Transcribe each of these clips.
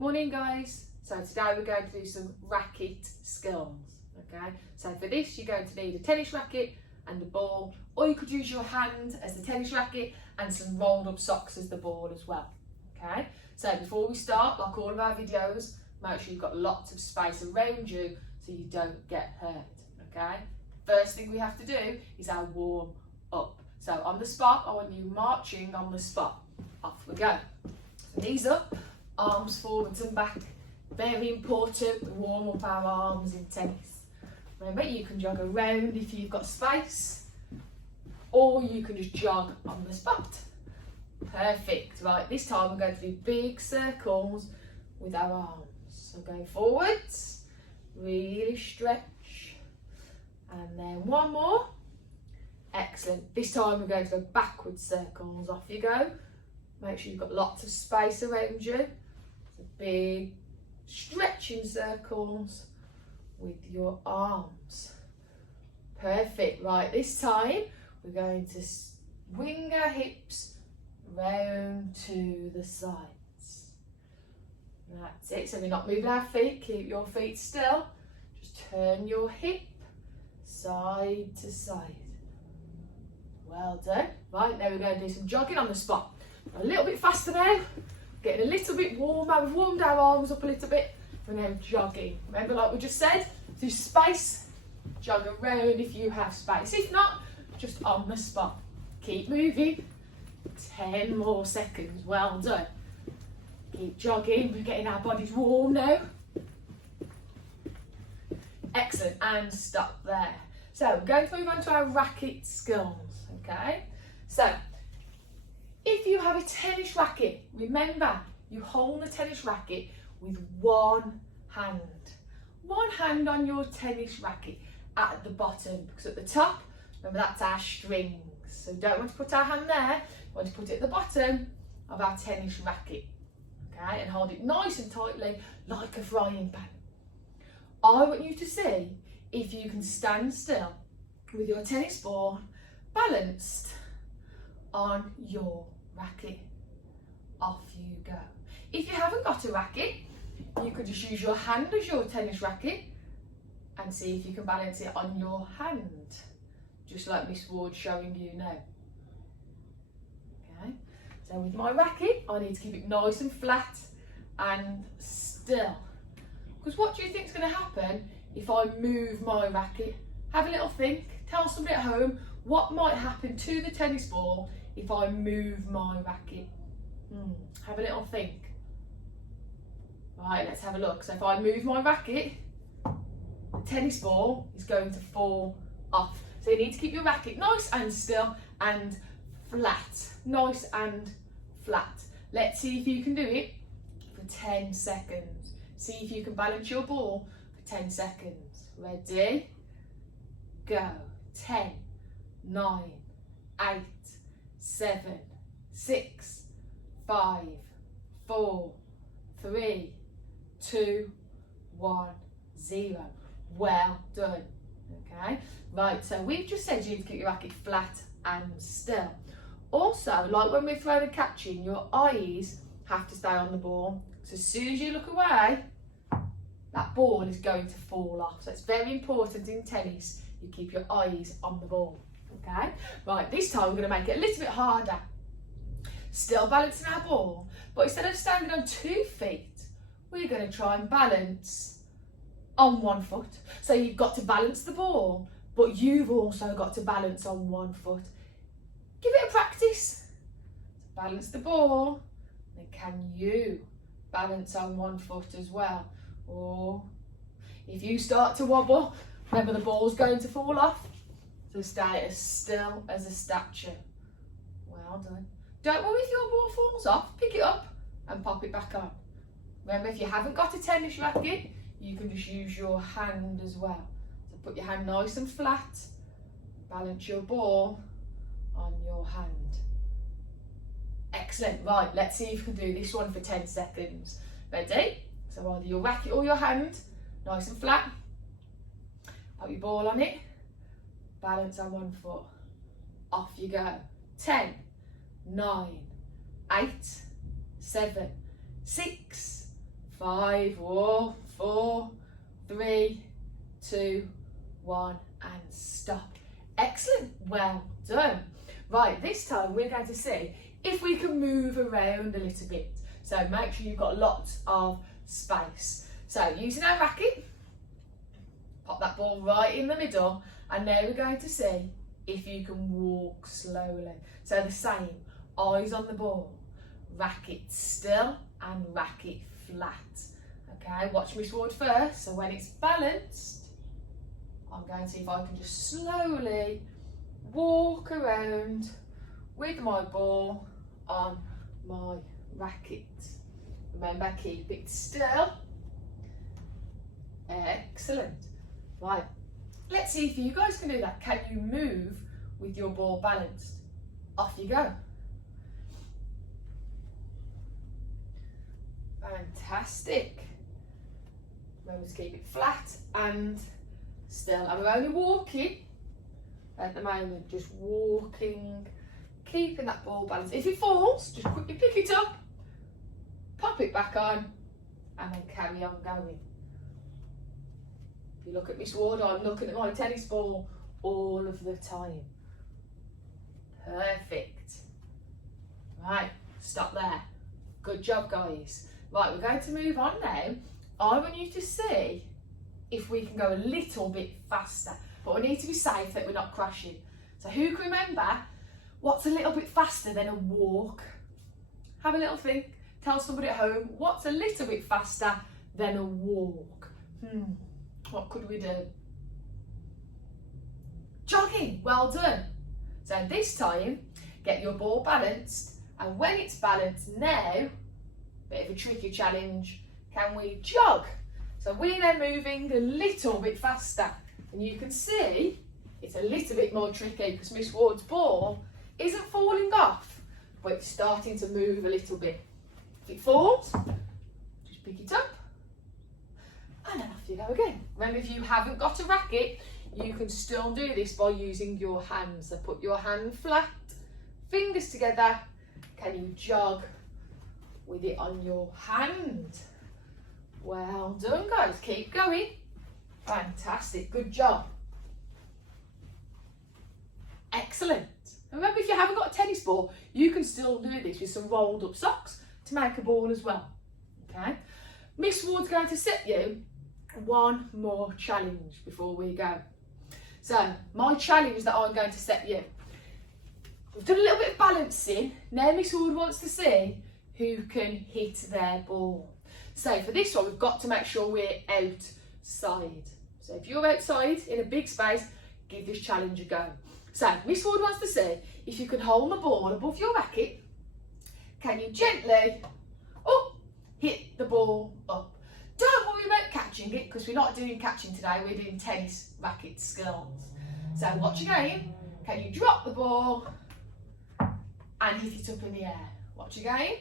Morning guys. So today we're going to do some racket skills, okay? So for this you're going to need a tennis racket and a ball, or you could use your hand as the tennis racket and some rolled up socks as the ball as well, okay? So before we start, like all of our videos, make sure you've got lots of space around you so you don't get hurt, okay? First thing we have to do is our warm up. So on the spot, I want you marching on the spot. Off we go. Knees up, arms forwards and back. Very important, we warm up our arms in tennis. Remember, you can jog around if you've got space, or you can just jog on the spot. Perfect. Right, this time we're going to do big circles with our arms. So go forwards, really stretch, and then one more. Excellent. This time we're going to go backwards circles. Off you go. Make sure you've got lots of space around you. So big stretching circles with your arms. Perfect. Right, this time we're going to swing our hips round to the sides. That's it. So we're not moving our feet. Keep your feet still. Just turn your hip side to side. Well done. Right, now we're going to do some jogging on the spot. A little bit faster now, getting a little bit warmer. We've warmed our arms up a little bit. We're now jogging. Remember, like we just said, do space, jog around if you have space. If not, just on the spot. Keep moving. 10 more seconds. Well done. Keep jogging. We're getting our bodies warm now. Excellent. And stop there. So we're going to move on to our racket skills. Okay. So if you have a tennis racket, remember you hold the tennis racket with one hand. One hand on your tennis racket at the bottom, because at the top, remember that's our strings. So we don't want to put our hand there, we want to put it at the bottom of our tennis racket. Okay, and hold it nice and tightly like a frying pan. I want you to see if you can stand still with your tennis ball balanced on your racket. Off you go. If you haven't got a racket, you could just use your hand as your tennis racket and see if you can balance it on your hand, just like Miss Ward's showing you now. Okay, so with my racket, I need to keep it nice and flat and still. Because what do you think is going to happen if I move my racket? Have a little think, tell somebody at home what might happen to the tennis ball if I move my racket. Have a little think. Right, let's have a look. So if I move my racket, the tennis ball is going to fall off. So you need to keep your racket nice and still and flat. Nice and flat. Let's see if you can do it for 10 seconds. See if you can balance your ball for 10 seconds. Ready? Go. 10, 9, 8, 7, 6, 5, 4, 3, 2, 1, 0. Well done. Okay, right, so we've just said you need to keep your racket flat and still. Also, like when we're throwing and catching, your eyes have to stay on the ball. So as soon as you look away, that ball is going to fall off. So it's very important in tennis you keep your eyes on the ball. Okay, right, this time we're going to make it a little bit harder. Still balancing our ball, but instead of standing on 2 feet, we're going to try and balance on 1 foot. So you've got to balance the ball, but you've also got to balance on 1 foot. Give it a practice. Balance the ball, then can you balance on 1 foot as well? Or if you start to wobble, remember the ball's going to fall off. So stay as still as a statue. Well done. Don't worry if your ball falls off, pick it up and pop it back on. Remember, if you haven't got a tennis racket, you can just use your hand as well. So put your hand nice and flat, balance your ball on your hand. Excellent. Right, let's see if you can do this one for 10 seconds. Ready? So either your racket or your hand, nice and flat. Put your ball on it, balance on 1 foot. Off you go. 10, 9, 8, 7, 6, 5, 4, 3, 2, 1, and stop. Excellent, well done. Right, this time we're going to see if we can move around a little bit. So make sure you've got lots of space. So using our racket, pop that ball right in the middle, and now we're going to see if you can walk slowly. So the same, eyes on the ball, racket still and racket flat. Okay, watch Miss Ward first. So when it's balanced, I'm going to see if I can just slowly walk around with my ball on my racket. Remember, keep it still. Excellent. Right, let's see if you guys can do that. Can you move with your ball balanced? Off you go. Fantastic. Remember to keep it flat and still. And we're only walking at the moment, just walking, keeping that ball balanced. If it falls, just quickly pick it up, pop it back on, and then carry on going. If you look at Miss Ward, I'm looking at my tennis ball all of the time. Perfect. Right, stop there. Good job, guys. Right, we're going to move on now. I want you to see if we can go a little bit faster, but we need to be safe that we're not crashing. So who can remember what's a little bit faster than a walk? Have a little think. Tell somebody at home, what's a little bit faster than a walk? What could we do? Jogging, well done. So this time, get your ball balanced, and when it's balanced now, bit of a tricky challenge, can we jog? So we're now moving a little bit faster, and you can see it's a little bit more tricky because Miss Ward's ball isn't falling off, but it's starting to move a little bit. If it falls, just pick it up, and then off you go again. Remember, if you haven't got a racket, you can still do this by using your hands. So put your hand flat, fingers together. Can you jog with it on your hand? Well done, guys. Keep going. Fantastic. Good job. Excellent. Remember, if you haven't got a tennis ball, you can still do this with some rolled up socks to make a ball as well. Okay. Miss Ward's going to set you one more challenge before we go. So my challenge that I'm going to set you. We've done a little bit of balancing. Now Miss Ward wants to see who can hit their ball. So for this one, we've got to make sure we're outside. So if you're outside in a big space, give this challenge a go. So Miss Ward wants to see if you can hold the ball above your racket. Can you gently hit the ball up? Don't worry about catching it, because we're not doing catching today, we're doing tennis racket skills. So watch again. Can you drop the ball and hit it up in the air? Watch again.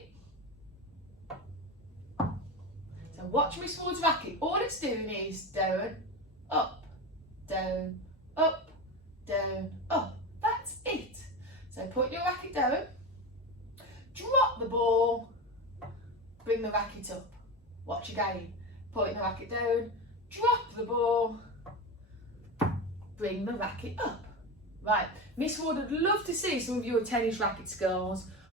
So watch Miss Ward's racket. All it's doing is down, up, down, up, down, up. That's it. So put your racket down, drop the ball, bring the racket up. Watch again. Put the racket down, drop the ball, bring the racket up. Right, Miss Ward would love to see some of your tennis racket skills